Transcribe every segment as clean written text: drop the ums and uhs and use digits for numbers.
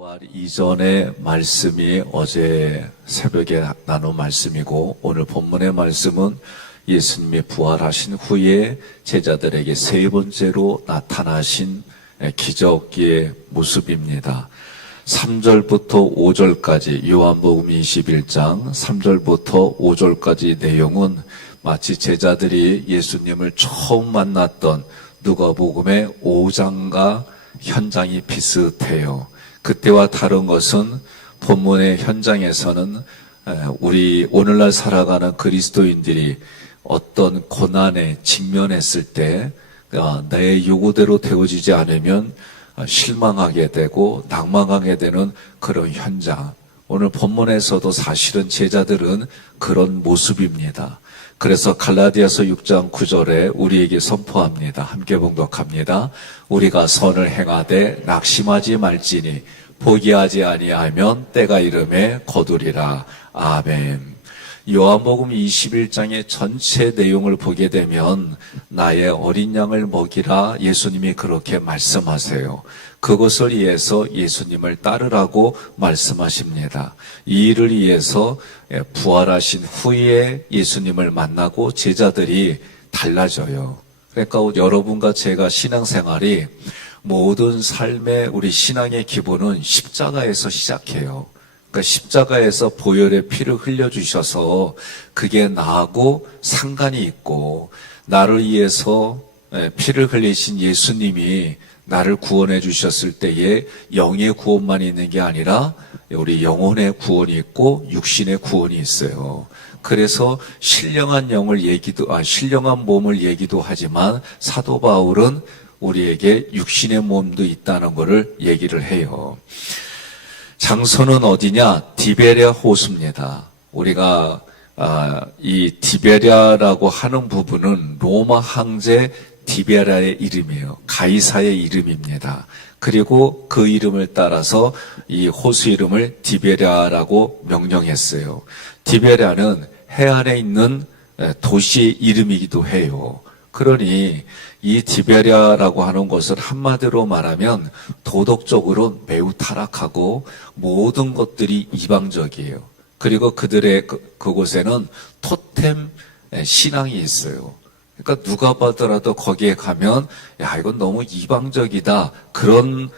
부활 이전의 말씀이 어제 새벽에 나눈 말씀이고, 오늘 본문의 말씀은 예수님이 부활하신 후에 제자들에게 세 번째로 나타나신 기적의 모습입니다. 3절부터 5절까지, 요한복음 21장 3절부터 5절까지 내용은 마치 제자들이 예수님을 처음 만났던 누가복음의 5장과 현장이 비슷해요. 그때와 다른 것은 본문의 현장에서는 우리 오늘날 살아가는 그리스도인들이 어떤 고난에 직면했을 때 내 요구대로 되어지지 않으면 실망하게 되고 낭망하게 되는 그런 현장. 오늘 본문에서도 사실은 제자들은 그런 모습입니다. 그래서 갈라디아서 6장 9절에 우리에게 선포합니다. 함께 봉독합니다. 우리가 선을 행하되 낙심하지 말지니 포기하지 아니하면 때가 이름에 거두리라. 아멘. 요한복음 21장의 전체 내용을 보게 되면 나의 어린 양을 먹이라 예수님이 그렇게 말씀하세요. 그것을 위해서 예수님을 따르라고 말씀하십니다. 이 일을 위해서 부활하신 후에 예수님을 만나고 제자들이 달라져요. 그러니까 여러분과 제가 신앙생활이 모든 삶의 우리 신앙의 기본은 십자가에서 시작해요. 그러니까 십자가에서 보혈의 피를 흘려주셔서 그게 나하고 상관이 있고, 나를 위해서 피를 흘리신 예수님이 나를 구원해 주셨을 때에 영의 구원만 있는 게 아니라 우리 영혼의 구원이 있고 육신의 구원이 있어요. 그래서 신령한 신령한 몸을 얘기도 하지만 사도 바울은 우리에게 육신의 몸도 있다는 것을 얘기를 해요. 장소는 어디냐? 디베랴 호수입니다. 우리가 이 디베랴라고 하는 부분은 로마 황제 디베랴의 이름이에요. 가이사의 이름입니다. 그리고 그 이름을 따라서 이 호수 이름을 디베랴라고 명령했어요. 디베랴는 해안에 있는 도시의 이름이기도 해요. 그러니 이 디베랴라고 하는 것을 한마디로 말하면 도덕적으로 매우 타락하고 모든 것들이 이방적이에요. 그리고 그들의 그곳에는 토템 신앙이 있어요. 그러니까 누가 봐더라도 거기에 가면 야, 이건 너무 이방적이다, 그런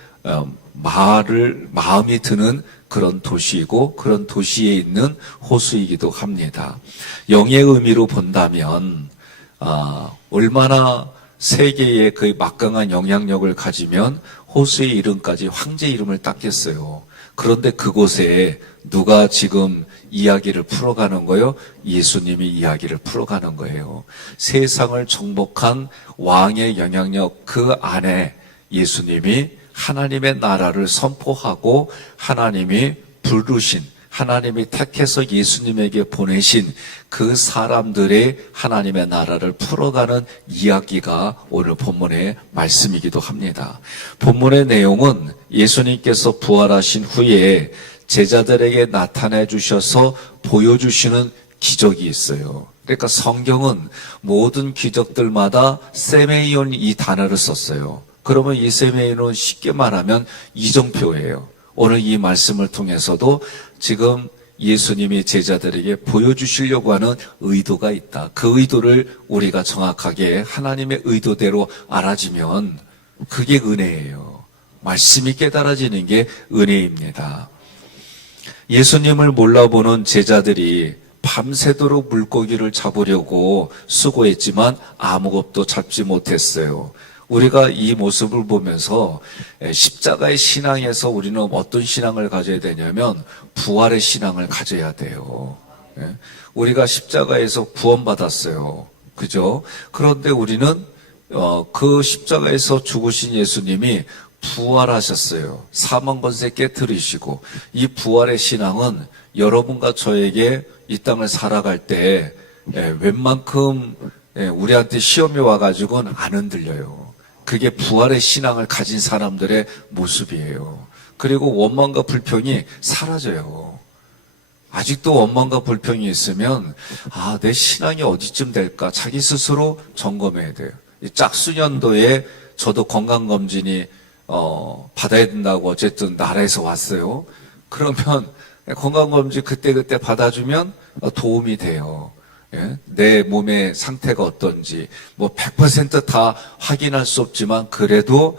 마음이 드는 그런 도시이고 그런 도시에 있는 호수이기도 합니다. 영의 의미로 본다면 얼마나 세계의 그 막강한 영향력을 가지면 호수의 이름까지 황제 이름을 땄겠어요. 그런데 그곳에 누가 지금 이야기를 풀어가는 거예요? 예수님이 이야기를 풀어가는 거예요. 세상을 정복한 왕의 영향력 그 안에 예수님이 하나님의 나라를 선포하고 하나님이 부르신, 하나님이 택해서 예수님에게 보내신 그 사람들의 하나님의 나라를 풀어가는 이야기가 오늘 본문의 말씀이기도 합니다. 본문의 내용은 예수님께서 부활하신 후에 제자들에게 나타내 주셔서 보여주시는 기적이 있어요. 그러니까 성경은 모든 기적들마다 세메이온 이 단어를 썼어요. 그러면 이 세메이온은 쉽게 말하면 이정표예요. 오늘 이 말씀을 통해서도 지금 예수님이 제자들에게 보여주시려고 하는 의도가 있다. 그 의도를 우리가 정확하게 하나님의 의도대로 알아지면 그게 은혜예요. 말씀이 깨달아지는 게 은혜입니다. 예수님을 몰라보는 제자들이 밤새도록 물고기를 잡으려고 수고했지만 아무것도 잡지 못했어요. 우리가 이 모습을 보면서 십자가의 신앙에서 우리는 어떤 신앙을 가져야 되냐면 부활의 신앙을 가져야 돼요. 우리가 십자가에서 구원받았어요. 그죠? 그런데 우리는 그 십자가에서 죽으신 예수님이 부활하셨어요. 사망 권세 깨트리시고, 이 부활의 신앙은 여러분과 저에게 이 땅을 살아갈 때 웬만큼 우리한테 시험이 와가지고는 안 흔들려요. 그게 부활의 신앙을 가진 사람들의 모습이에요. 그리고 원망과 불평이 사라져요. 아직도 원망과 불평이 있으면 내 신앙이 어디쯤 될까 자기 스스로 점검해야 돼요. 이 짝수년도에 저도 건강검진이 받아야 된다고 어쨌든 나라에서 왔어요. 그러면 건강검진 그때그때 받아주면 도움이 돼요. 예? 내 몸의 상태가 어떤지, 100% 다 확인할 수 없지만, 그래도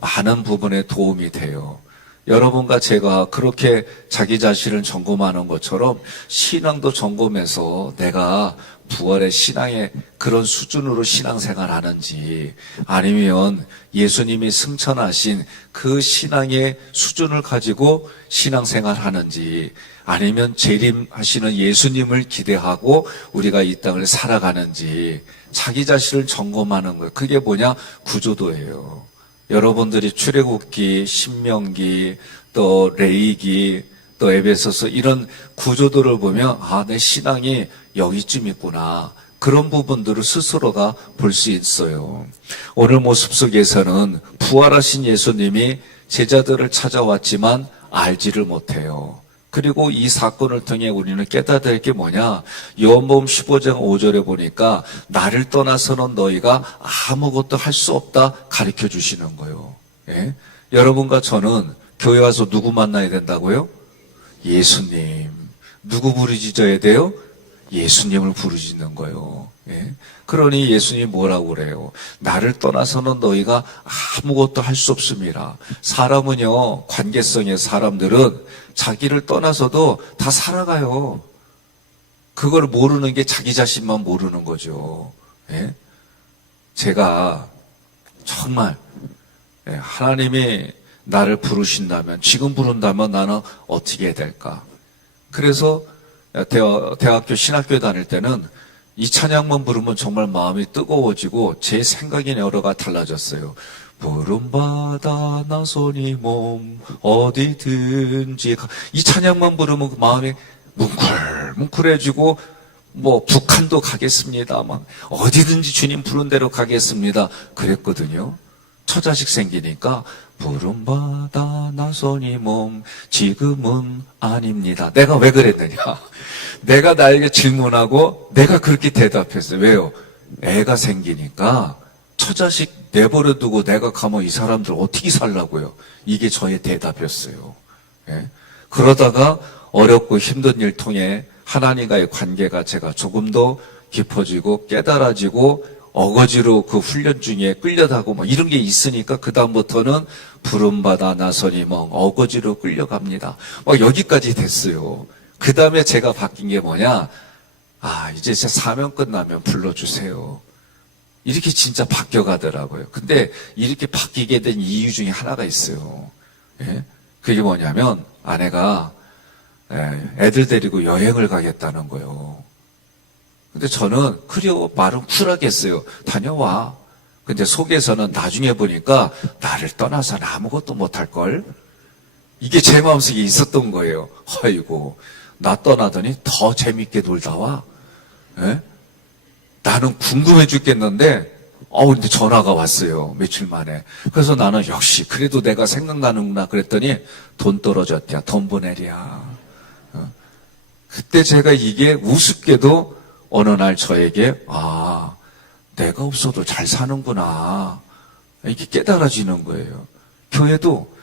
많은 부분에 도움이 돼요. 여러분과 제가 그렇게 자기 자신을 점검하는 것처럼 신앙도 점검해서 내가 부활의 신앙의 그런 수준으로 신앙생활 하는지, 아니면 예수님이 승천하신 그 신앙의 수준을 가지고 신앙생활 하는지, 아니면 재림하시는 예수님을 기대하고 우리가 이 땅을 살아가는지, 자기 자신을 점검하는 거예요. 그게 뭐냐? 구조도예요. 여러분들이 출애굽기, 신명기, 또 레위기, 또 에베소서 이런 구조도를 보면 내 신앙이 여기쯤 있구나. 그런 부분들을 스스로가 볼 수 있어요. 오늘 모습 속에서는 부활하신 예수님이 제자들을 찾아왔지만 알지를 못해요. 그리고 이 사건을 통해 우리는 깨달아야 될 게 뭐냐? 요한복음 15장 5절에 보니까 나를 떠나서는 너희가 아무것도 할 수 없다 가르쳐 주시는 거예요. 예? 여러분과 저는 교회 와서 누구 만나야 된다고요? 예수님. 누구 부르짖어야 돼요? 예수님을 부르짖는 거예요. 예? 그러니 예수님이 뭐라고 그래요? 나를 떠나서는 너희가 아무것도 할 수 없습니다. 사람은요, 관계성의 사람들은 자기를 떠나서도 다 살아가요. 그걸 모르는 게 자기 자신만 모르는 거죠. 예? 제가 정말 하나님이 나를 부르신다면, 지금 부른다면 나는 어떻게 해야 될까? 그래서 대학교 신학교에 다닐 때는 이 찬양만 부르면 정말 마음이 뜨거워지고 제 생각이 여러 가지 달라졌어요. 부름받아 나서니 몸 어디든지, 이 찬양만 부르면 그 마음이 뭉클뭉클해지고, 북한도 가겠습니다, 어디든지 주님 부른 대로 가겠습니다 그랬거든요. 처자식 생기니까 부름받아 나서니 몸 지금은 아닙니다. 내가 왜 그랬느냐? 내가 나에게 질문하고 내가 그렇게 대답했어요. 왜요? 애가 생기니까 처자식 내버려 두고 내가 가면 이 사람들 어떻게 살라고요? 이게 저의 대답이었어요. 예? 그러다가 어렵고 힘든 일 통해 하나님과의 관계가 제가 조금 더 깊어지고 깨달아지고, 어거지로 그 훈련 중에 끌려다고 이런 게 있으니까 그다음부터는 부름받아 나서니 어거지로 끌려갑니다. 여기까지 됐어요. 그 다음에 제가 바뀐 게 뭐냐? 이제 제 사명 끝나면 불러주세요. 이렇게 진짜 바뀌어가더라고요. 근데 이렇게 바뀌게 된 이유 중에 하나가 있어요. 예? 그게 뭐냐면 아내가 애들 데리고 여행을 가겠다는 거예요. 근데 저는 그래요, 말은 쿨하게 했어요. 다녀와. 근데 속에서는 나중에 보니까 나를 떠나서는 아무것도 못할걸? 이게 제 마음속에 있었던 거예요. 아이고, 나 떠나더니 더 재밌게 놀다 와. 예? 나는 궁금해 죽겠는데, 근데 전화가 왔어요. 며칠 만에. 그래서 나는 역시, 그래도 내가 생각나는구나 그랬더니, 돈 떨어졌대야. 돈 보내랴. 그때 제가 이게 우습게도 어느 날 저에게, 내가 없어도 잘 사는구나. 이게 깨달아지는 거예요. 교회도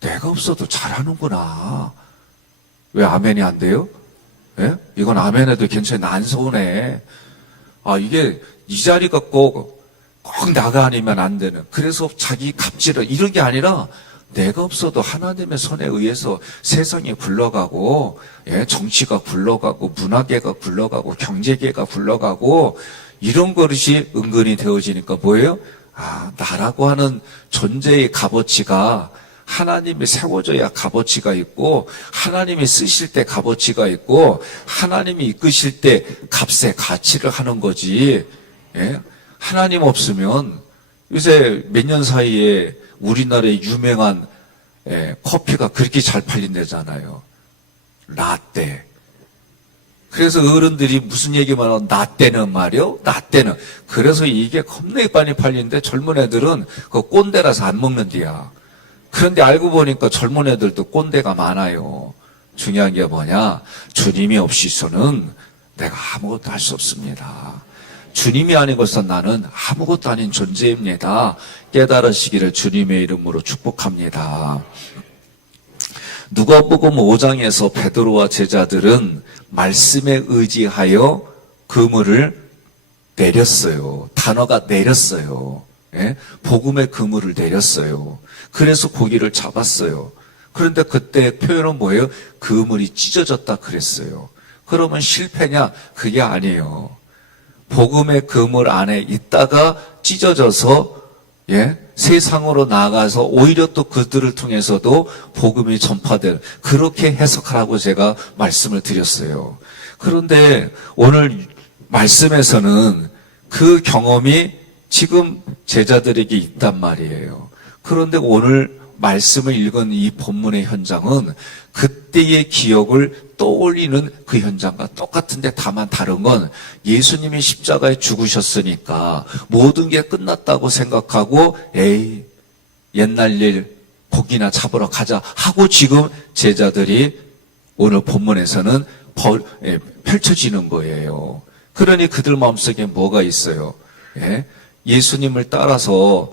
내가 없어도 잘하는구나. 왜 아멘이 안 돼요? 예? 이건 아멘해도 괜찮아. 안 서운해. 이게 이 자리가 꼭 나가 아니면 안 되는. 그래서 자기 갑질을, 이런 게 아니라 내가 없어도 하나님의 손에 의해서 세상이 굴러가고, 정치가 굴러가고, 문화계가 굴러가고, 경제계가 굴러가고, 이런 것이 은근히 되어지니까 뭐예요? 나라고 하는 존재의 값어치가 하나님이 세워져야 값어치가 있고, 하나님이 쓰실 때 값어치가 있고, 하나님이 이끄실 때 값의 가치를 하는 거지. 하나님 없으면 요새 몇 년 사이에 우리나라의 유명한 커피가 그렇게 잘 팔린다잖아요. 라떼. 그래서 어른들이 무슨 얘기만 하면 라떼는 말이요? 라떼는. 그래서 이게 겁나게 많이 팔리는데 젊은 애들은 그 꼰대라서 안 먹는디야. 그런데 알고 보니까 젊은 애들도 꼰대가 많아요. 중요한 게 뭐냐? 주님이 없이서는 내가 아무것도 할 수 없습니다. 주님이 아닌 것은 나는 아무것도 아닌 존재입니다. 깨달으시기를 주님의 이름으로 축복합니다. 누가복음 5장에서 베드로와 제자들은 말씀에 의지하여 그물을 내렸어요. 단어가 내렸어요. 예? 복음의 그물을 내렸어요. 그래서 고기를 잡았어요. 그런데 그때 표현은 뭐예요? 그물이 찢어졌다 그랬어요. 그러면 실패냐? 그게 아니에요. 복음의 그물 안에 있다가 찢어져서 세상으로 나가서 오히려 또 그들을 통해서도 복음이 전파될, 그렇게 해석하라고 제가 말씀을 드렸어요. 그런데 오늘 말씀에서는 그 경험이 지금 제자들에게 있단 말이에요. 그런데 오늘 말씀을 읽은 이 본문의 현장은 그때의 기억을 떠올리는 그 현장과 똑같은데 다만 다른 건 예수님이 십자가에 죽으셨으니까 모든 게 끝났다고 생각하고 에이 옛날 일 고기나 잡으러 가자 하고 지금 제자들이 오늘 본문에서는 펼쳐지는 거예요. 그러니 그들 마음속에 뭐가 있어요? 예수님을 따라서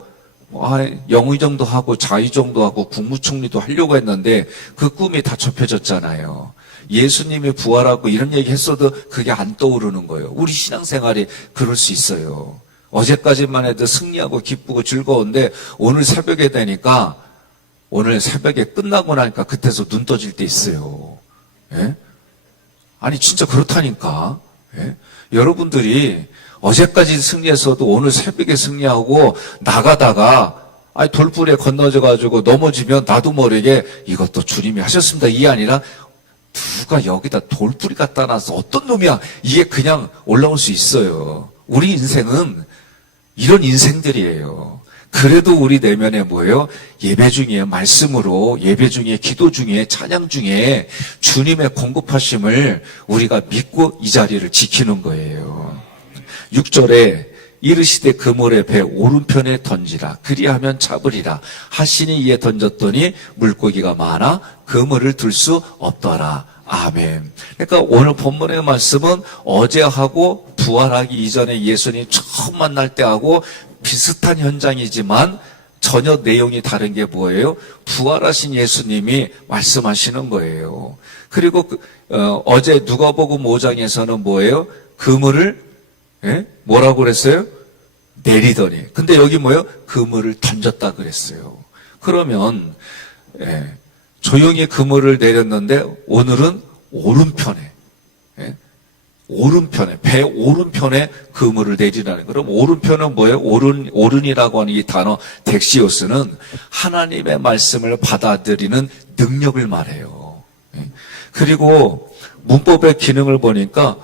영의정도 하고 자의정도 하고 국무총리도 하려고 했는데 그 꿈이 다 접혀졌잖아요. 예수님이 부활하고 이런 얘기 했어도 그게 안 떠오르는 거예요. 우리 신앙생활이 그럴 수 있어요. 어제까지만 해도 승리하고 기쁘고 즐거운데 오늘 새벽에 되니까 오늘 새벽에 끝나고 나니까 그때서 눈 떠질 때 있어요. 아니 진짜 그렇다니까. 여러분들이 어제까지 승리했어도 오늘 새벽에 승리하고 나가다가 돌불에 건너져가지고 넘어지면 나도 모르게 이것도 주님이 하셨습니다. 이게 아니라 누가 여기다 돌뿌리 갖다 놔서 어떤 놈이야 이게 그냥 올라올 수 있어요. 우리 인생은 이런 인생들이에요. 그래도 우리 내면에 뭐예요? 예배 중에 말씀으로, 예배 중에 기도 중에 찬양 중에 주님의 공급하심을 우리가 믿고 이 자리를 지키는 거예요. 6절에 이르시되 그물의 배 오른편에 던지라 그리하면 잡으리라 하시니 이에 던졌더니 물고기가 많아 그물을 들 수 없더라. 아멘. 그러니까 오늘 본문의 말씀은 어제하고 부활하기 이전에 예수님 처음 만날 때하고 비슷한 현장이지만 전혀 내용이 다른 게 뭐예요? 부활하신 예수님이 말씀하시는 거예요. 그리고 어제 누가복음 5장에서는 뭐예요? 그물을 뭐라고 그랬어요? 내리더니. 근데 여기 뭐예요? 그물을 던졌다 그랬어요. 그러면 조용히 그물을 내렸는데 오늘은 오른편에 배 오른편에 그물을 내리라는. 그럼 오른편은 뭐예요? 오른이라고 하는 이 단어 덱시오스는 하나님의 말씀을 받아들이는 능력을 말해요. 그리고 문법의 기능을 보니까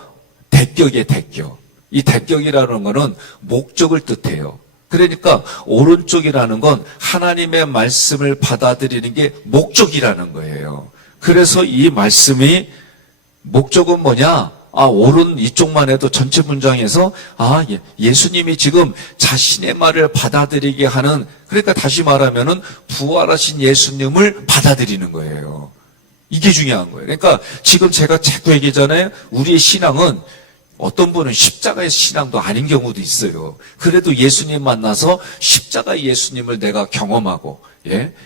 대격이에요, 대격. 이 대격이라는 거는 목적을 뜻해요. 그러니까 오른쪽이라는 건 하나님의 말씀을 받아들이는 게 목적이라는 거예요. 그래서 이 말씀이 목적은 뭐냐? 오른 이쪽만 해도 전체 문장에서 예수님이 지금 자신의 말을 받아들이게 하는, 그러니까 다시 말하면은 부활하신 예수님을 받아들이는 거예요. 이게 중요한 거예요. 그러니까 지금 제가 자꾸 얘기잖아요. 우리의 신앙은 어떤 분은 십자가의 신앙도 아닌 경우도 있어요. 그래도 예수님 만나서 십자가의 예수님을 내가 경험하고,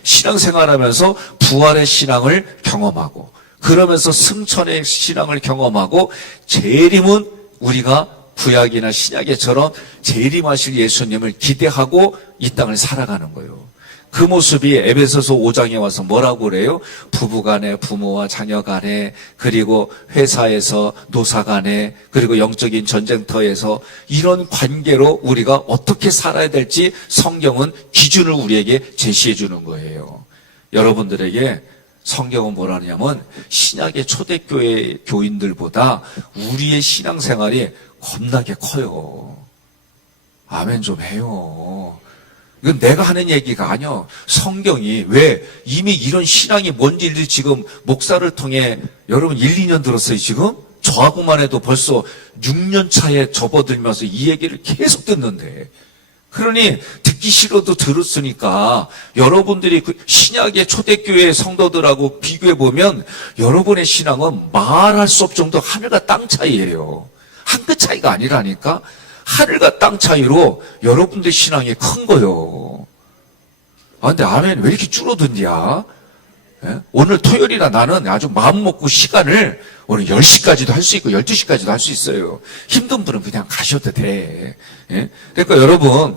신앙생활하면서 부활의 신앙을 경험하고, 그러면서 승천의 신앙을 경험하고, 재림은 우리가 구약이나 신약에처럼 재림하실 예수님을 기대하고 이 땅을 살아가는 거예요. 그 모습이 에베소서 5장에 와서 뭐라고 그래요? 부부간에, 부모와 자녀간에, 그리고 회사에서, 노사간에, 그리고 영적인 전쟁터에서 이런 관계로 우리가 어떻게 살아야 될지 성경은 기준을 우리에게 제시해 주는 거예요. 여러분들에게 성경은 뭐라 하냐면 신약의 초대교회 교인들보다 우리의 신앙생활이 겁나게 커요. 아멘 좀 해요. 이건 내가 하는 얘기가 아니야. 성경이 왜 이미 이런 신앙이 뭔지를 지금 목사를 통해 여러분 1, 2년 들었어요 지금? 저하고만 해도 벌써 6년 차에 접어들면서 이 얘기를 계속 듣는데, 그러니 듣기 싫어도 들었으니까 여러분들이 그 신약의 초대교회 성도들하고 비교해보면 여러분의 신앙은 말할 수 없을 정도 하늘과 땅 차이예요. 한 끗 차이가 아니라니까. 하늘과 땅 차이로 여러분들 신앙이 큰 거요. 아, 근데 아멘, 왜 이렇게 줄어든냐? 예? 오늘 토요일이나 나는 아주 마음 먹고 시간을 오늘 10시까지도 할 수 있고 12시까지도 할 수 있어요. 힘든 분은 그냥 가셔도 돼. 예? 그러니까 여러분,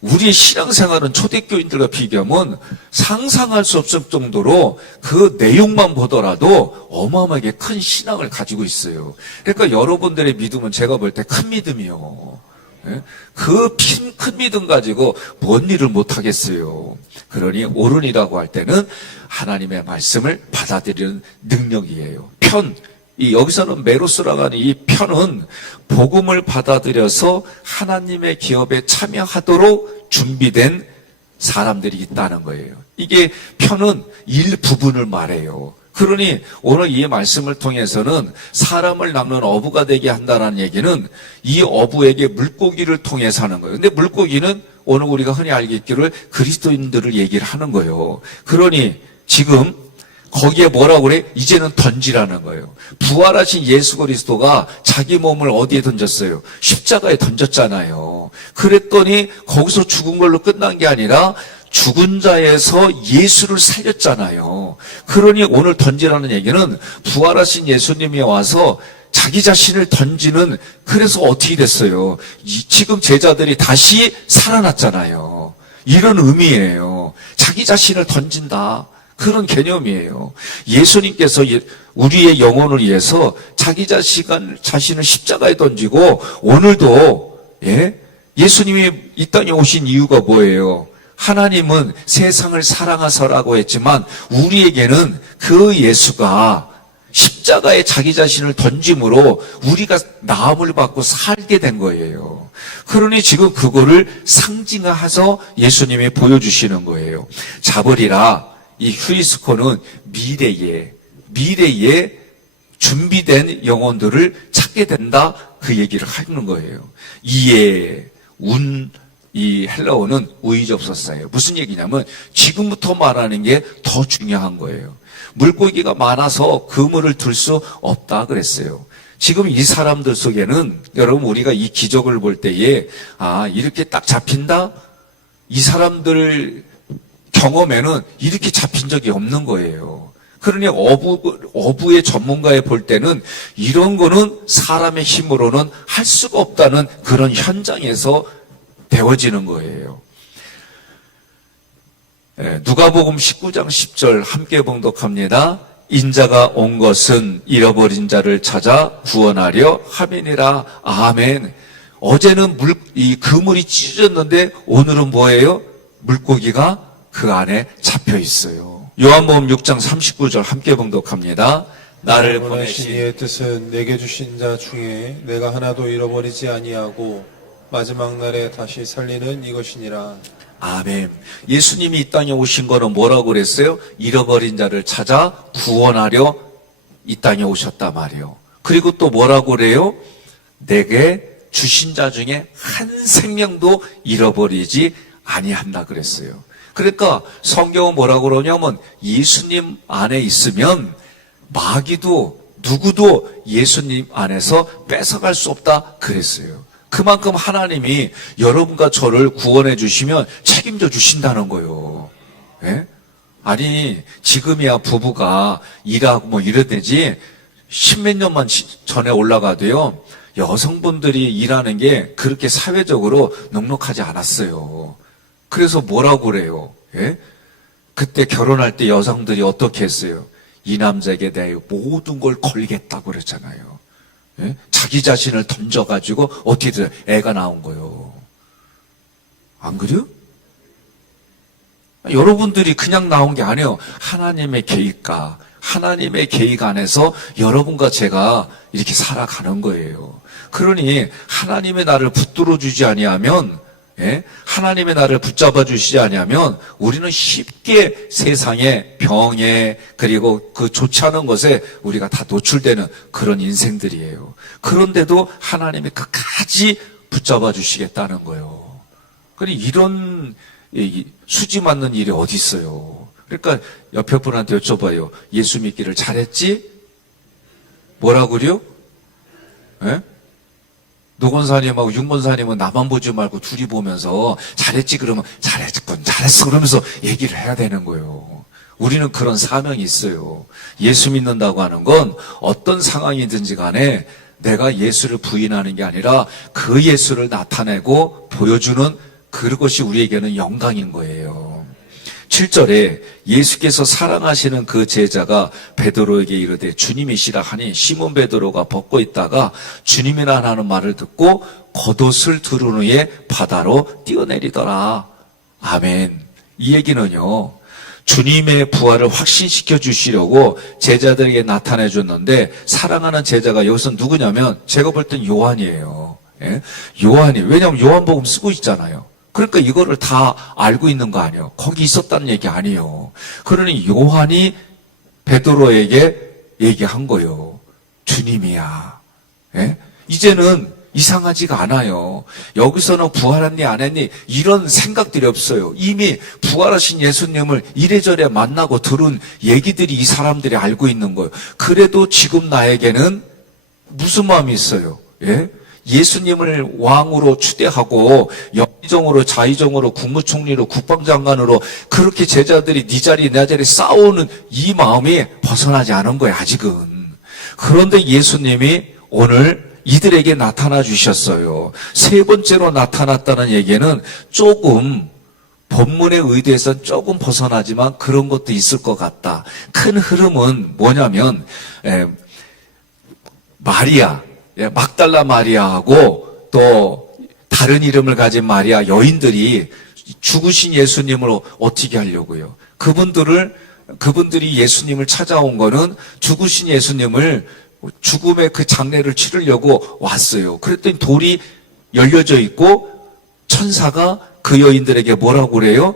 우리의 신앙생활은 초대교인들과 비교하면 상상할 수 없을 정도로 그 내용만 보더라도 어마어마하게 큰 신앙을 가지고 있어요. 그러니까 여러분들의 믿음은 제가 볼 때 큰 믿음이요. 예? 그 큰 믿음 가지고 뭔 일을 못 하겠어요. 그러니 옳은이라고 할 때는 하나님의 말씀을 받아들이는 능력이에요. 여기서는 메로스라고 하는 이 편은 복음을 받아들여서 하나님의 기업에 참여하도록 준비된 사람들이 있다는 거예요. 이게 편은 일부분을 말해요. 그러니 오늘 이 말씀을 통해서는 사람을 낚는 어부가 되게 한다는 얘기는 이 어부에게 물고기를 통해서 하는 거예요. 근데 물고기는 오늘 우리가 흔히 알기를 그리스도인들을 얘기를 하는 거예요. 그러니 지금 거기에 뭐라고 그래? 이제는 던지라는 거예요. 부활하신 예수 그리스도가 자기 몸을 어디에 던졌어요? 십자가에 던졌잖아요. 그랬더니 거기서 죽은 걸로 끝난 게 아니라 죽은 자에서 예수를 살렸잖아요. 그러니 오늘 던지라는 얘기는 부활하신 예수님이 와서 자기 자신을 던지는, 그래서 어떻게 됐어요? 지금 제자들이 다시 살아났잖아요. 이런 의미예요. 자기 자신을 던진다. 그런 개념이에요. 예수님께서 우리의 영혼을 위해서 자기 자신을 십자가에 던지고 오늘도 예수님이 이 땅에 오신 이유가 뭐예요? 하나님은 세상을 사랑하서라고 했지만 우리에게는 그 예수가 십자가에 자기 자신을 던짐으로 우리가 나음을 받고 살게 된 거예요. 그러니 지금 그거를 상징화해서 예수님이 보여주시는 거예요. 잡으리라. 이 휴리스코는 미래에 준비된 영혼들을 찾게 된다, 그 얘기를 하는 거예요. 이 헬라어는 우의접속사예요. 무슨 얘기냐면 지금부터 말하는 게 더 중요한 거예요. 물고기가 많아서 그물을 들 수 없다 그랬어요. 지금 이 사람들 속에는 여러분, 우리가 이 기적을 볼 때에 이렇게 딱 잡힌다? 이 사람들 경험에는 이렇게 잡힌 적이 없는 거예요. 그러니 어부의 전문가에 볼 때는 이런 거는 사람의 힘으로는 할 수가 없다는 그런 현장에서 되어지는 거예요. 누가복음 19장 10절 함께 봉독합니다. 인자가 온 것은 잃어버린 자를 찾아 구원하려 함이니라. 아멘. 어제는 이 그물이 찢어졌는데 오늘은 뭐예요? 물고기가 그 안에 잡혀 있어요. 요한복음 6장 39절 함께 봉독합니다. 나를 보내신 이의 뜻은 내게 주신 자 중에 내가 하나도 잃어버리지 아니하고 마지막 날에 다시 살리는 이것이니라. 아멘. 예수님이 이 땅에 오신 거는 뭐라고 그랬어요? 잃어버린 자를 찾아 구원하려 이 땅에 오셨다 말이요. 그리고 또 뭐라고 그래요? 내게 주신 자 중에 한 생명도 잃어버리지 아니한다 그랬어요. 그러니까 성경은 뭐라고 그러냐면 예수님 안에 있으면 마귀도 누구도 예수님 안에서 뺏어갈 수 없다 그랬어요. 그만큼 하나님이 여러분과 저를 구원해 주시면 책임져 주신다는 거예요. 예? 아니 지금이야 부부가 일하고 뭐 이러대지 십몇 년만 전에 올라가도요, 여성분들이 일하는 게 그렇게 사회적으로 넉넉하지 않았어요. 그래서 뭐라고 그래요? 예? 그때 결혼할 때 여성들이 어떻게 했어요? 이 남자에게 대해 모든 걸 걸겠다고 그랬잖아요. 예? 자기 자신을 던져가지고 어떻게 돼요? 애가 나온 거예요. 안 그래요? 여러분들이 그냥 나온 게 아니에요. 하나님의 계획과 하나님의 계획 안에서 여러분과 제가 이렇게 살아가는 거예요. 그러니 하나님의 나를 붙들어 주지 아니하면, 하나님의 나를 붙잡아 주시지 아니하면 우리는 쉽게 세상의 병에 그리고 그 좋지 않은 것에 우리가 다 노출되는 그런 인생들이에요. 그런데도 하나님이 끝까지 붙잡아 주시겠다는 거예요. 그러니 이런 수지 맞는 일이 어디 있어요? 그러니까 옆에 분한테 여쭤봐요. 예수 믿기를 잘했지? 뭐라고 그래요? 노건사님하고 윤건사님은 나만 보지 말고 둘이 보면서 잘했지 그러면 잘했군 잘했어 그러면서 얘기를 해야 되는 거예요. 우리는 그런 사명이 있어요. 예수 믿는다고 하는 건 어떤 상황이든지 간에 내가 예수를 부인하는 게 아니라 그 예수를 나타내고 보여주는 그것이 우리에게는 영광인 거예요. 7절에 예수께서 사랑하시는 그 제자가 베드로에게 이르되 주님이시라 하니 시몬 베드로가 벗고 있다가 주님이라 하는 말을 듣고 겉옷을 두른 후에 바다로 뛰어내리더라. 아멘. 이 얘기는요, 주님의 부활을 확신시켜 주시려고 제자들에게 나타내 줬는데, 사랑하는 제자가 여기서 누구냐면 제가 볼 땐 요한이에요. 예? 요한이. 왜냐하면 요한복음 쓰고 있잖아요. 그러니까 이거를 다 알고 있는 거 아니에요. 거기 있었다는 얘기 아니에요. 그러니 요한이 베드로에게 얘기한 거예요. 주님이야. 예? 이제는 이상하지가 않아요. 여기서는 부활했니 안 했니 이런 생각들이 없어요. 이미 부활하신 예수님을 이래저래 만나고 들은 얘기들이 이 사람들이 알고 있는 거예요. 그래도 지금 나에게는 무슨 마음이 있어요? 예? 예수님을 왕으로 추대하고 영의정으로 자의정으로 국무총리로 국방장관으로 그렇게 제자들이 네 자리 내 자리 싸우는 이 마음이 벗어나지 않은 거예요. 아직은. 그런데 예수님이 오늘 이들에게 나타나 주셨어요. 세 번째로 나타났다는 얘기는 조금 본문의 의도에서 조금 벗어나지만 그런 것도 있을 것 같다. 큰 흐름은 뭐냐면 마리아, 막달라 마리아하고 또 다른 이름을 가진 마리아 여인들이 죽으신 예수님을 어떻게 하려고요? 그분들이 예수님을 찾아온 거는 죽으신 예수님을 죽음의 그 장례를 치르려고 왔어요. 그랬더니 돌이 열려져 있고 천사가 그 여인들에게 뭐라고 그래요?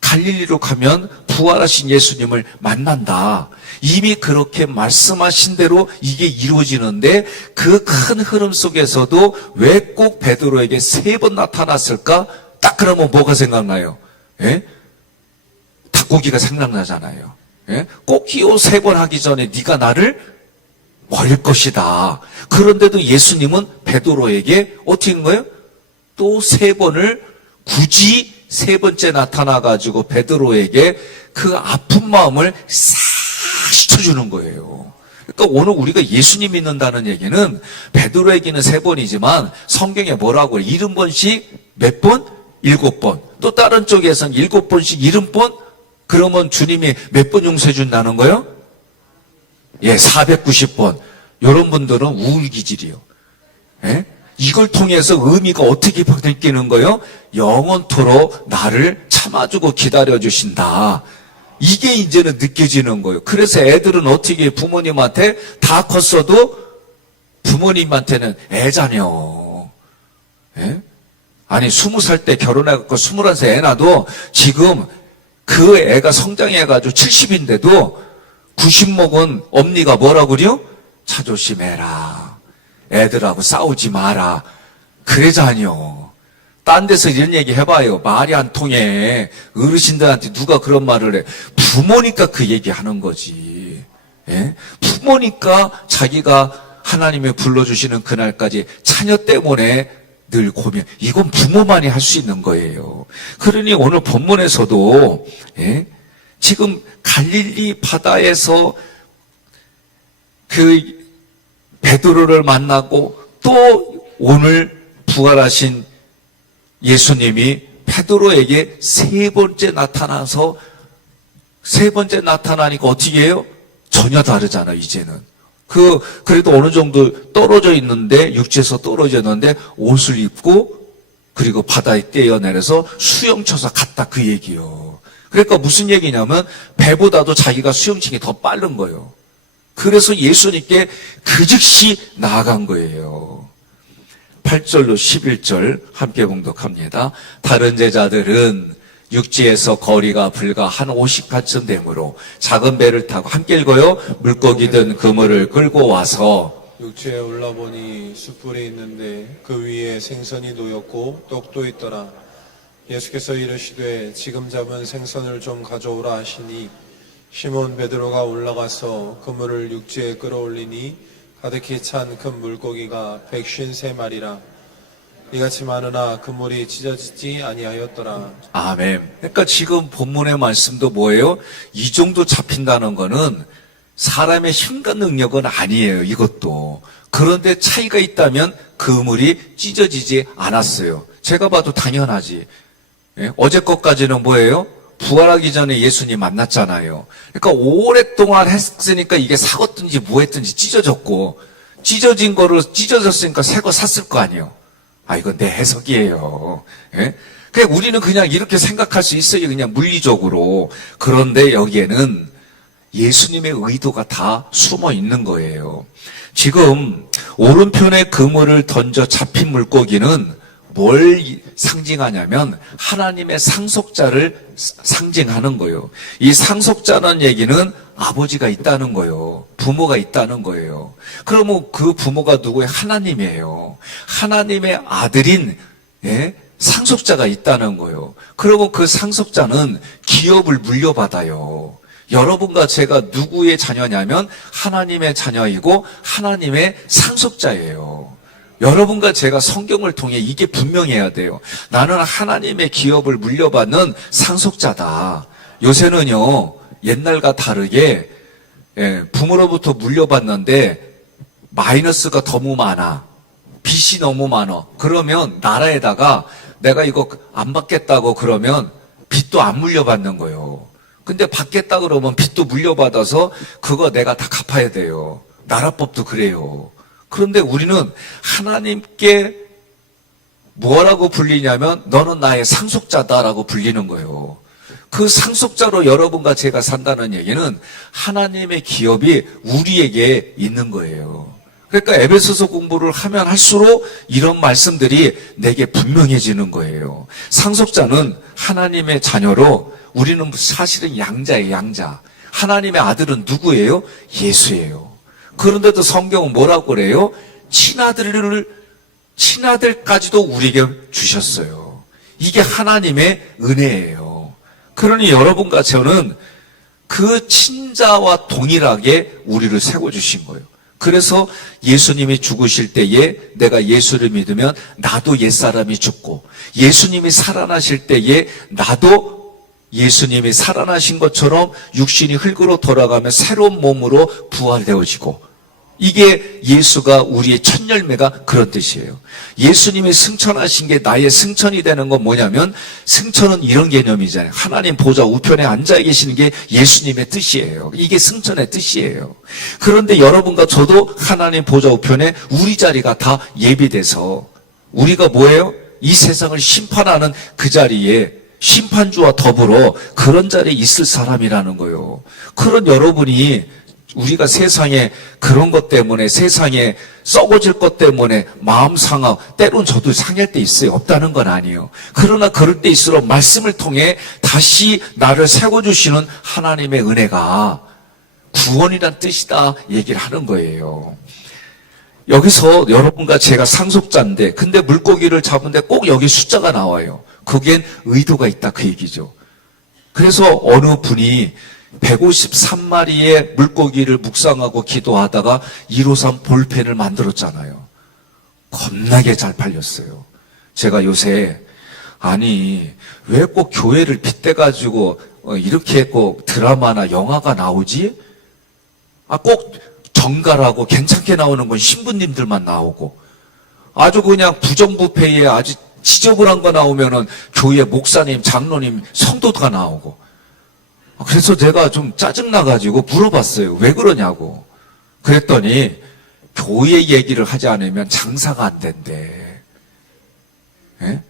갈릴리로 가면 부활하신 예수님을 만난다. 이미 그렇게 말씀하신 대로 이게 이루어지는데 그 큰 흐름 속에서도 왜 꼭 베드로에게 3번 나타났을까? 딱 그러면 뭐가 생각나요? 예? 닭고기가 생각나잖아요. 예? 꼭 기호 3번 하기 전에 네가 나를 버릴 것이다. 그런데도 예수님은 베드로에게 어떻게 한 거예요? 또 3번을 굳이 3번째 나타나가지고 베드로에게 그 아픈 마음을 싹 씻어주는 거예요. 그러니까 오늘 우리가 예수님 믿는다는 얘기는 베드로에게는 3번이지만 성경에 뭐라고 해요? 70번씩 몇 번? 7번. 또 다른 쪽에서는 7번씩 70번? 그러면 주님이 몇 번 용서해 준다는 거예요? 예, 490번. 이런 분들은 우울기질이요. 예? 이걸 통해서 의미가 어떻게 느끼는 거예요? 영원토록 나를 참아주고 기다려주신다. 이게 이제는 느껴지는 거예요. 그래서 애들은 어떻게 부모님한테 다 컸어도 부모님한테는 애자녀. 예? 아니 20살 때 결혼해갖고 21살 애 낳아도 지금 그 애가 성장해가지고 70인데도 90 먹은 엄니가 뭐라고 그래요? 차 조심해라. 애들하고 싸우지 마라. 그래자녀. 딴 데서 이런 얘기 해봐요. 말이 안 통해. 어르신들한테 누가 그런 말을 해. 부모니까 그 얘기 하는 거지. 예? 부모니까 자기가 하나님의 불러주시는 그날까지 자녀 때문에 늘 고민. 이건 부모만이 할 수 있는 거예요. 그러니 오늘 본문에서도 예? 지금 갈릴리 바다에서 그 베드로를 만나고 또 오늘 부활하신 예수님이 베드로에게 3번째 나타나서 3번째 나타나니까 어떻게 해요? 전혀 다르잖아요, 이제는. 그래도 어느 정도 떨어져 있는데, 육지에서 떨어졌는데 옷을 입고 그리고 바다에 떼어내려서 수영 쳐서 갔다 그 얘기요. 그러니까 무슨 얘기냐면 배보다도 자기가 수영치기 더 빠른 거예요. 그래서 예수님께 그 즉시 나아간 거예요. 8절로 11절 함께 봉독합니다. 다른 제자들은 육지에서 거리가 불과 한 50가쯤 되므로 작은 배를 타고 함께 읽어요. 물고기 든 그물을 끌고 와서 육지에 올라보니 숯불이 있는데 그 위에 생선이 놓였고 떡도 있더라. 예수께서 이르시되 지금 잡은 생선을 좀 가져오라 하시니 시몬 베드로가 올라가서 그물을 육지에 끌어올리니 가득히 찬 큰 물고기가 153마리라. 이같이 많으나 그물이 찢어지지 아니하였더라. 아멘. 그러니까 지금 본문의 말씀도 뭐예요? 이 정도 잡힌다는 거는 사람의 힘과 능력은 아니에요, 이것도. 그런데 차이가 있다면 그물이 찢어지지 않았어요. 제가 봐도 당연하지. 예? 어제 것까지는 뭐예요? 부활하기 전에 예수님 만났잖아요. 그러니까 오랫동안 했으니까 이게 사갔든지 뭐 했든지 찢어졌고, 찢어진 거를 찢어졌으니까 새 거 샀을 거 아니에요. 아, 이건 내 해석이에요. 예? 그냥 우리는 그냥 이렇게 생각할 수 있어요. 그냥 물리적으로. 그런데 여기에는 예수님의 의도가 다 숨어 있는 거예요. 지금 오른편에 그물을 던져 잡힌 물고기는 뭘 상징하냐면 하나님의 상속자를 상징하는 거예요. 이 상속자는 얘기는 아버지가 있다는 거예요. 부모가 있다는 거예요. 그러면 그 부모가 누구예요? 하나님이에요. 하나님의 아들인 상속자가 있다는 거예요. 그러면 그 상속자는 기업을 물려받아요. 여러분과 제가 누구의 자녀냐면 하나님의 자녀이고 하나님의 상속자예요. 여러분과 제가 성경을 통해 이게 분명해야 돼요. 나는 하나님의 기업을 물려받는 상속자다. 요새는요, 옛날과 다르게 부모로부터 물려받는데 마이너스가 너무 많아. 빚이 너무 많아. 그러면 나라에다가 내가 이거 안 받겠다고 그러면 빚도 안 물려받는 거예요. 근데 받겠다 그러면 빚도 물려받아서 그거 내가 다 갚아야 돼요. 나라법도 그래요. 그런데 우리는 하나님께 뭐라고 불리냐면 너는 나의 상속자다라고 불리는 거예요. 그 상속자로 여러분과 제가 산다는 얘기는 하나님의 기업이 우리에게 있는 거예요. 그러니까 에베소서 공부를 하면 할수록 이런 말씀들이 내게 분명해지는 거예요. 상속자는 하나님의 자녀로 우리는 사실은 양자예요, 양자. 하나님의 아들은 누구예요? 예수예요. 그런데도 성경은 뭐라고 그래요? 친아들까지도 우리에게 주셨어요. 이게 하나님의 은혜예요. 그러니 여러분과 저는 그 친자와 동일하게 우리를 세워주신 거예요. 그래서 예수님이 죽으실 때에 내가 예수를 믿으면 나도 옛사람이 죽고 예수님이 살아나실 때에 나도 예수님이 살아나신 것처럼 육신이 흙으로 돌아가며 새로운 몸으로 부활되어지고 이게 예수가 우리의 첫 열매가 그런 뜻이에요. 예수님이 승천하신 게 나의 승천이 되는 건 뭐냐면 승천은 이런 개념이잖아요. 하나님 보좌 우편에 앉아 계시는 게 예수님의 뜻이에요. 이게 승천의 뜻이에요. 그런데 여러분과 저도 하나님 보좌 우편에 우리 자리가 다 예비돼서 우리가 뭐예요? 이 세상을 심판하는 그 자리에 심판주와 더불어 그런 자리에 있을 사람이라는 거예요. 그런 여러분이 우리가 세상에 그런 것 때문에 세상에 썩어질 것 때문에 마음 상하고 때론 저도 상할 때 있어요. 없다는 건 아니에요. 그러나 그럴 때일수록 말씀을 통해 다시 나를 세워주시는 하나님의 은혜가 구원이란 뜻이다 얘기를 하는 거예요. 여기서 여러분과 제가 상속자인데 근데 물고기를 잡은데 꼭 여기 숫자가 나와요. 거기엔 의도가 있다 그 얘기죠. 그래서 어느 분이 153마리의 물고기를 묵상하고 기도하다가 153 볼펜을 만들었잖아요. 겁나게 잘 팔렸어요. 제가 요새 아니 왜 꼭 교회를 빗대가지고 이렇게 꼭 드라마나 영화가 나오지? 꼭 정갈하고 괜찮게 나오는 건 신부님들만 나오고 아주 그냥 부정부패에 아주 지저분한 거 나오면은 교회 목사님, 장로님, 성도가 나오고 그래서 제가 좀 짜증나가지고 물어봤어요. 왜 그러냐고. 그랬더니 교회 얘기를 하지 않으면 장사가 안 된대. 예?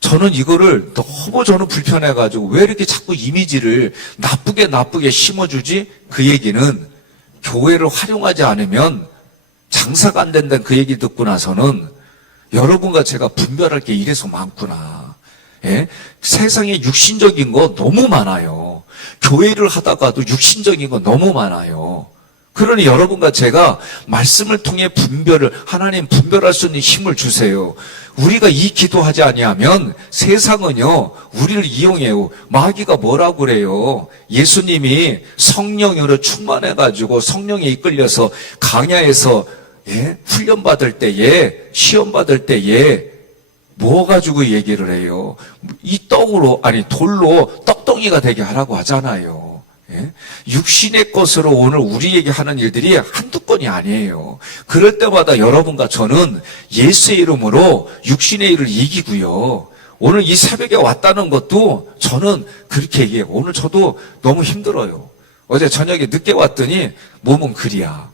저는 이거를 너무 저는 불편해가지고 왜 이렇게 자꾸 이미지를 나쁘게 심어주지? 그 얘기는 교회를 활용하지 않으면 장사가 안 된다는 그 얘기 듣고 나서는 여러분과 제가 분별할 게 이래서 많구나. 예? 세상에 육신적인 거 너무 많아요. 교회를 하다가도 육신적인 거 너무 많아요. 그러니 여러분과 제가 말씀을 통해 하나님 분별할 수 있는 힘을 주세요. 우리가 이 기도하지 아니하면 세상은요, 우리를 이용해요. 마귀가 뭐라고 그래요? 예수님이 성령으로 충만해가지고 성령에 이끌려서 강야에서 훈련받을 때에, 시험받을 때에 뭐 가지고 얘기를 해요? 이 떡으로, 아니, 돌로 떡덩이가 되게 하라고 하잖아요. 예? 육신의 것으로 오늘 우리에게 하는 일들이 한두 건이 아니에요. 그럴 때마다 여러분과 저는 예수의 이름으로 육신의 일을 이기고요. 오늘 이 새벽에 왔다는 것도 저는 그렇게 얘기해요. 오늘 저도 너무 힘들어요. 어제 저녁에 늦게 왔더니 몸은 그리야.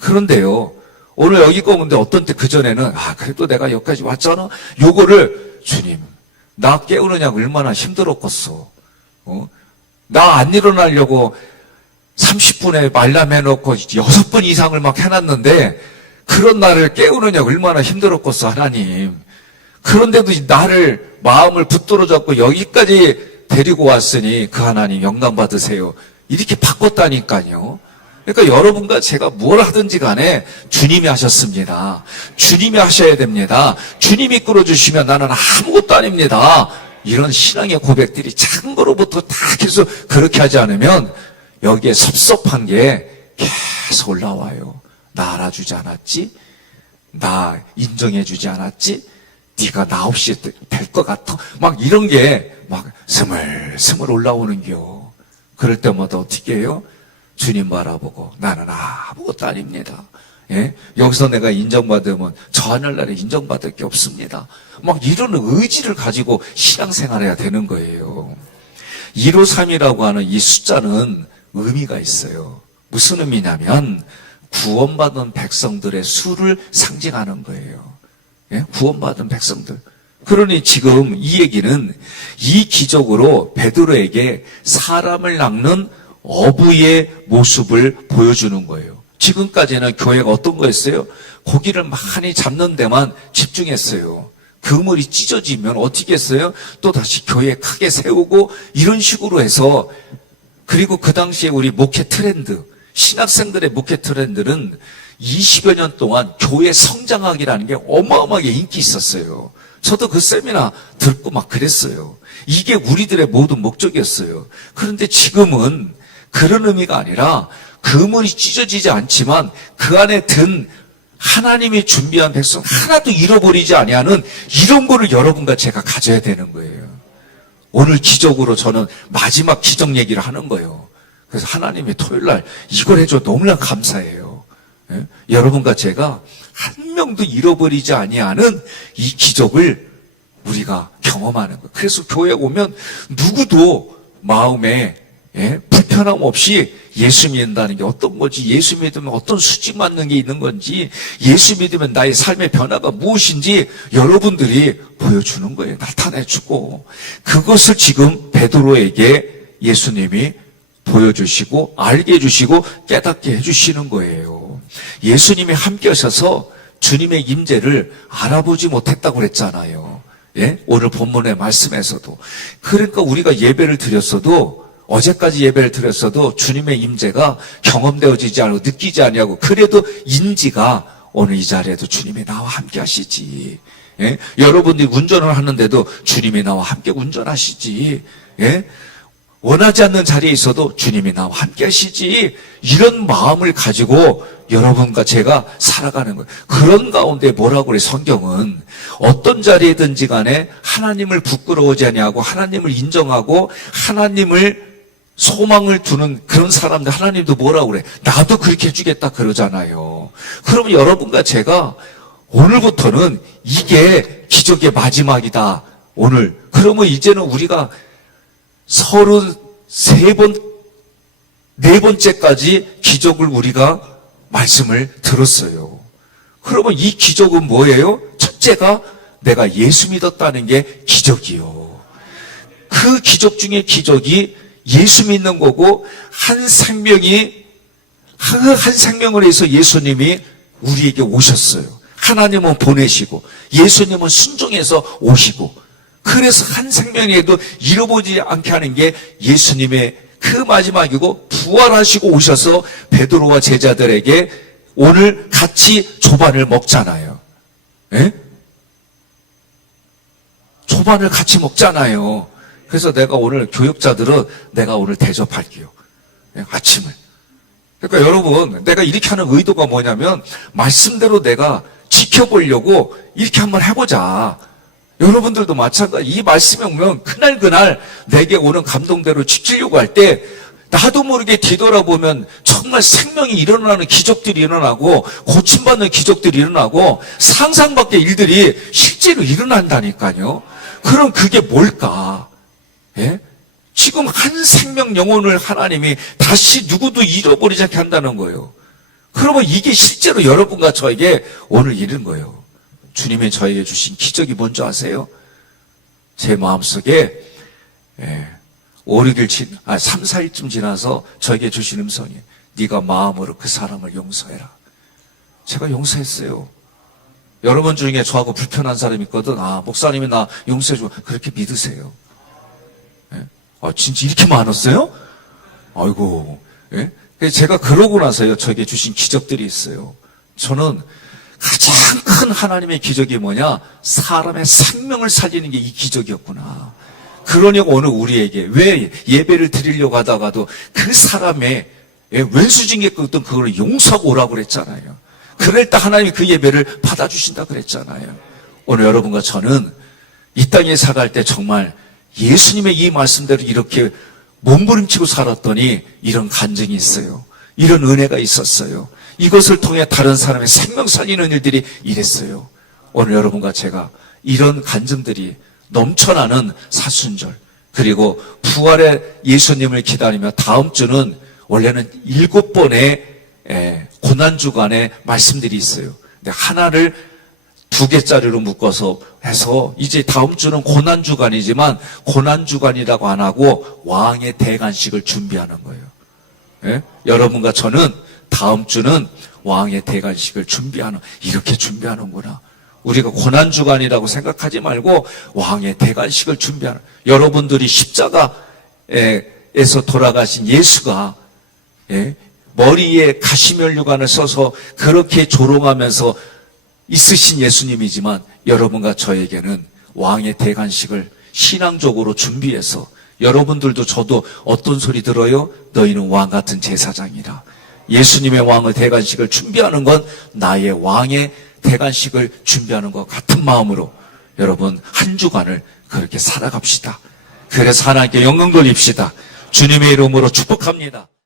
그런데요, 오늘 여기 오는데 어떤 때 그전에는 그래도 내가 여기까지 왔잖아. 요거를 주님, 나 깨우느냐고 얼마나 힘들었겠어. 나 안 일어나려고 30분에 말람 해놓고 6번 이상을 막 해놨는데 그런 나를 깨우느냐고 얼마나 힘들었겠어, 하나님. 그런데도 나를 마음을 붙들어 잡고 여기까지 데리고 왔으니 그 하나님 영광 받으세요. 이렇게 바꿨다니까요. 그러니까 여러분과 제가 뭘 하든지 간에 주님이 하셨습니다. 주님이 하셔야 됩니다. 주님이 끌어주시면 나는 아무것도 아닙니다. 이런 신앙의 고백들이 작은 거로부터 다 계속 그렇게 하지 않으면 여기에 섭섭한 게 계속 올라와요. 나 알아주지 않았지? 나 인정해주지 않았지? 네가 나 없이 될 것 같아. 막 이런 게 막 스물스물 올라오는겨. 그럴 때마다 어떻게 해요? 주님 바라보고 나는 아무것도 아닙니다. 예? 여기서 내가 인정받으면 저 하늘나라에 인정받을 게 없습니다. 막 이런 의지를 가지고 신앙생활해야 되는 거예요. 153이라고 하는 이 숫자는 의미가 있어요. 무슨 의미냐면 구원받은 백성들의 수를 상징하는 거예요. 예? 구원받은 백성들. 그러니 지금 이 얘기는 이 기적으로 베드로에게 사람을 낚는 어부의 모습을 보여주는 거예요. 지금까지는 교회가 어떤 거였어요? 고기를 많이 잡는 데만 집중했어요. 그물이 찢어지면 어떻게 했어요? 또 다시 교회 크게 세우고 이런 식으로 해서, 그리고 그 당시에 우리 목회 트렌드, 신학생들의 목회 트렌드는 20여 년 동안 교회 성장학이라는 게 어마어마하게 인기 있었어요. 저도 그 세미나 듣고 막 그랬어요. 이게 우리들의 모든 목적이었어요. 그런데 지금은 그런 의미가 아니라 그물이 찢어지지 않지만 그 안에 든 하나님이 준비한 백성 하나도 잃어버리지 아니하는 이런 거를 여러분과 제가 가져야 되는 거예요. 오늘 기적으로 저는 마지막 기적 얘기를 하는 거예요. 그래서 하나님이 토요일날 이걸 해줘 너무나 감사해요. 예? 여러분과 제가 한 명도 잃어버리지 아니하는 이 기적을 우리가 경험하는 거예요. 그래서 교회에 오면 누구도 마음에 불편함 없이 예수 믿는다는 게 어떤 거지, 예수 믿으면 어떤 수직 맞는 게 있는 건지, 예수 믿으면 나의 삶의 변화가 무엇인지 여러분들이 보여주는 거예요. 나타내주고. 그것을 지금 베드로에게 예수님이 보여주시고 알게 해주시고 깨닫게 해주시는 거예요. 예수님이 함께 하셔서 주님의 임재를 알아보지 못했다고 그랬잖아요. 예? 오늘 본문의 말씀에서도. 그러니까 우리가 예배를 드렸어도, 어제까지 예배를 드렸어도 주님의 임재가 경험되어지지 않고 느끼지 않냐고. 그래도 인지가 오늘 이 자리에도 주님이 나와 함께 하시지. 예? 여러분들이 운전을 하는데도 주님이 나와 함께 운전하시지. 예? 원하지 않는 자리에 있어도 주님이 나와 함께 하시지. 이런 마음을 가지고 여러분과 제가 살아가는 거예요. 그런 가운데 뭐라고 그래, 성경은. 어떤 자리에든지 간에 하나님을 부끄러워하지 아니하고 하나님을 인정하고 하나님을 소망을 두는 그런 사람들, 하나님도 뭐라고 그래? 나도 그렇게 해주겠다 그러잖아요. 그러면 여러분과 제가 오늘부터는 이게 기적의 마지막이다. 오늘. 그러면 이제는 우리가 33번, 4번째까지 기적을 우리가 말씀을 들었어요. 그러면 이 기적은 뭐예요? 첫째가 내가 예수 믿었다는 게 기적이요. 그 기적 중에 기적이 예수 믿는 거고, 한 생명을 해서 예수님이 우리에게 오셨어요. 하나님은 보내시고 예수님은 순종해서 오시고, 그래서 한 생명에도 잃어보지 않게 하는 게 예수님의 그 마지막이고, 부활하시고 오셔서 베드로와 제자들에게 오늘 같이 조반을 먹잖아요. 예? 조반을 같이 먹잖아요. 그래서 내가 오늘 교육자들은 내가 오늘 대접할게요. 예? 아침을. 그러니까 여러분, 내가 이렇게 하는 의도가 뭐냐면 말씀대로 내가 지켜보려고 이렇게 한번 해보자. 여러분들도 마찬가지. 이 말씀에 오면 그날 내게 오는 감동대로 지키려고 할 때 나도 모르게 뒤돌아보면 정말 생명이 일어나는 기적들이 일어나고 고침받는 기적들이 일어나고 상상 밖의 일들이 실제로 일어난다니까요. 그럼 그게 뭘까? 예? 지금 한 생명 영혼을 하나님이 다시 누구도 잃어버리지 않게 한다는 거예요. 그러면 이게 실제로 여러분과 저에게 오늘 이른 거예요. 주님이 저에게 주신 기적이 뭔지 아세요? 제 마음속에 3, 4일쯤 지나서 저에게 주신 음성이 네가 마음으로 그 사람을 용서해라. 제가 용서했어요. 여러분 중에 저하고 불편한 사람이 있거든. 목사님이 나 용서해줘. 그렇게 믿으세요. 예? 진짜 이렇게 많았어요? 아이고. 예? 제가 그러고 나서요, 저에게 주신 기적들이 있어요. 저는 가장 큰 하나님의 기적이 뭐냐? 사람의 생명을 살리는 게 이 기적이었구나. 그러냐고 오늘 우리에게 왜 예배를 드리려고 하다가도 그 사람의 왼수징계했던 그걸 용서하고 오라고 그랬잖아요. 그럴 때 하나님이 그 예배를 받아주신다 그랬잖아요. 오늘 여러분과 저는 이 땅에 살아갈 때 정말 예수님의 이 말씀대로 이렇게 몸부림치고 살았더니 이런 간증이 있어요. 이런 은혜가 있었어요. 이것을 통해 다른 사람의 생명 살리는 일들이 이랬어요. 오늘 여러분과 제가 이런 간증들이 넘쳐나는 사순절 그리고 부활의 예수님을 기다리며 다음 주는 원래는 7번의 고난주간의 말씀들이 있어요. 근데 하나를 2개짜리로 묶어서 해서 이제 다음 주는 고난주간이지만 고난주간이라고 안 하고 왕의 대관식을 준비하는 거예요. 예? 여러분과 저는 다음 주는 왕의 대관식을 이렇게 준비하는구나. 우리가 고난주간이라고 생각하지 말고 왕의 대관식을 준비하는, 여러분들이 십자가에서 돌아가신 예수가 머리에 가시면류관을 써서 그렇게 조롱하면서 있으신 예수님이지만 여러분과 저에게는 왕의 대관식을 신앙적으로 준비해서 여러분들도 저도 어떤 소리 들어요? 너희는 왕 같은 제사장이라. 예수님의 왕의 대관식을 준비하는 건 나의 왕의 대관식을 준비하는 것 같은 마음으로 여러분 한 주간을 그렇게 살아갑시다. 그래서 하나님께 영광 돌립시다. 주님의 이름으로 축복합니다.